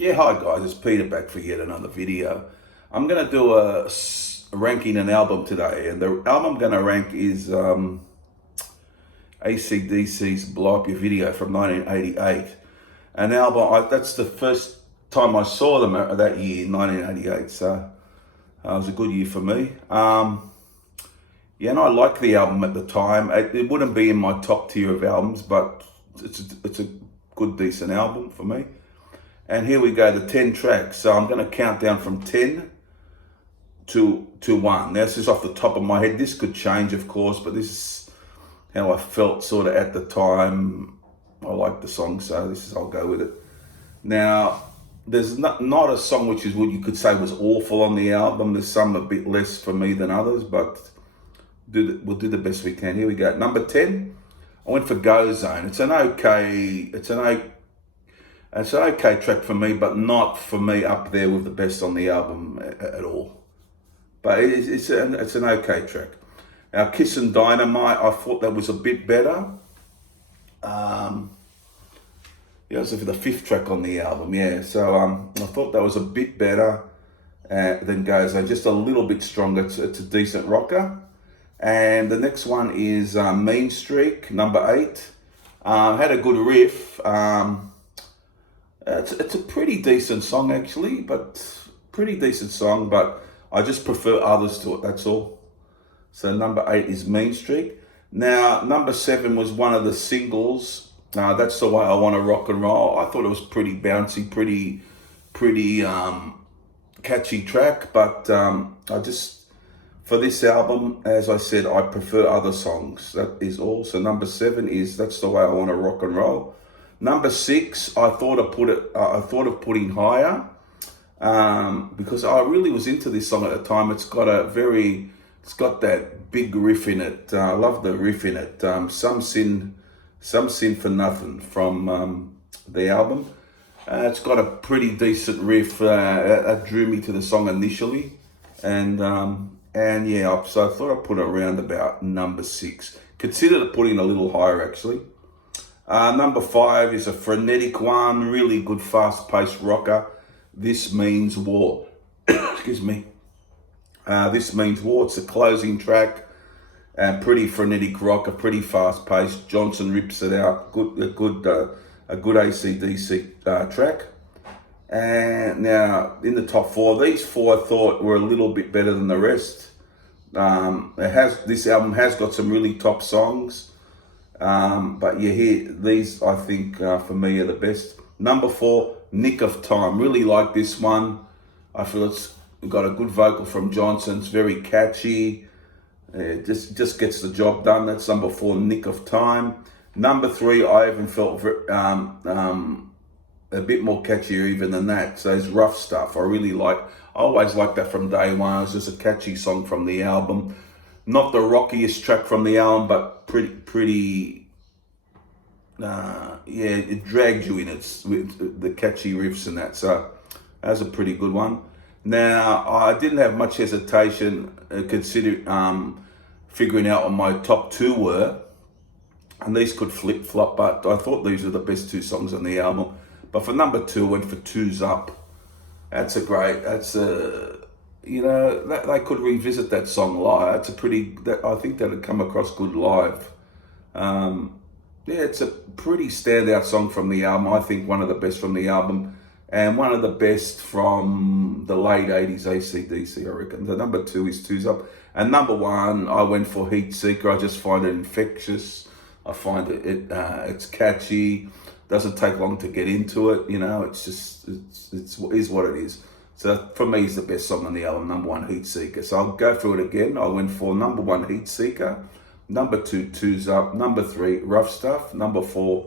Yeah, hi guys, it's Peter back for yet another video. I'm going to do a ranking an album today, and the album I'm going to rank is AC/DC's Blow Up Your Video from 1988. An album, that's the first time I saw them that year, 1988, so it was a good year for me. Yeah, and I liked the album at the time. It wouldn't be in my top tier of albums, but it's a good, decent album for me. And here we go, the 10 tracks. So I'm going to count down from 10 to 1. Now, this is off the top of my head. This could change, of course, but this is how I felt sort of at the time. I like the song, so I'll go with it. Now, there's not a song which is what you could say was awful on the album. There's some a bit less for me than others, but we'll do the best we can. Here we go. Number 10, I went for Go Zone. It's an okay track for me, but not for me up there with the best on the album at all. But it's an okay track. Now, Kissin' Dynamite, I thought that was a bit better. Yeah, it was the 5th track on the album, yeah. So I thought that was a bit better than Go Zone, just a little bit stronger. It's a decent rocker. And the next one is Mean Streak, number 8. Had a good riff. It's a pretty decent song actually, but I just prefer others to it, that's all. So number 8 is Mean Streak. Now, number 7 was one of the singles. That's the Way I Want to Rock and Roll. I thought it was pretty bouncy, pretty catchy track, but for this album, as I said, I prefer other songs. That is all. So number 7 is That's the Way I Want to Rock and Roll. Number 6, I thought of putting higher, because I really was into this song at the time. It's got that big riff in it. I love the riff in it. Some Sin for Nothing from the album. It's got a pretty decent riff that drew me to the song initially, and yeah, so I thought I'd put it around about number 6. Considered putting a little higher actually. Number 5 is a frenetic one, really good fast-paced rocker. This Means War. Excuse me. This Means War. It's a closing track. Pretty frenetic rocker, pretty fast-paced. Johnson rips it out. A good AC/DC track. And now in the top 4, these 4 I thought were a little bit better than the rest. This album has got some really top songs. But you hear these, I think, for me are the best. Number 4, Nick of Time. Really like this one. I feel it's got a good vocal from Johnson. It's very catchy. It just gets the job done. That's number 4, Nick of Time. Number 3, I even felt a bit more catchier even than that. So it's Rough Stuff. I always liked that from day one. It was just a catchy song from the album. Not the rockiest track from the album, but pretty. Yeah, it dragged you in. It's with the catchy riffs and that. So that's a pretty good one. Now, I didn't have much hesitation figuring out what my top 2 were, and these could flip-flop, but I thought these were the best 2 songs on the album. But for number 2, I went for Two's Up. They could revisit that song live. I think that'd come across good live. Yeah, it's a pretty standout song from the album. I think one of the best from the album, and one of the best from the late 80s AC/DC, I reckon. The number 2 is Two's Up. And number 1, I went for Heat Seeker. I just find it infectious. I find it's catchy. Doesn't take long to get into it. It is what it is. So for me, it's the best song on the album, number 1, Heat Seeker. So I'll go through it again. I went for number 1, Heat Seeker. Number 2, Two's Up. Number 3, Rough Stuff. Number 4,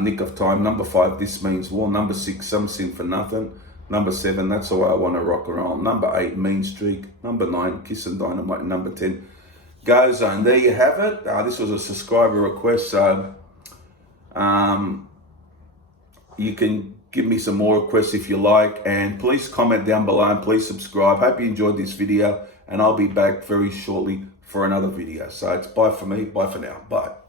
Nick of Time. Number 5, This Means War. Number 6, Some Sin for Nothing. Number 7, That's the Way I Want to Rock and Roll. Number 8, Mean Streak. Number 9, Kissin' Dynamite. Number 10, Go Zone. There you have it. This was a subscriber request, so you can give me some more requests if you like, and please comment down below and please subscribe. Hope you enjoyed this video, and I'll be back very shortly for another video. So it's bye for me, bye for now, bye.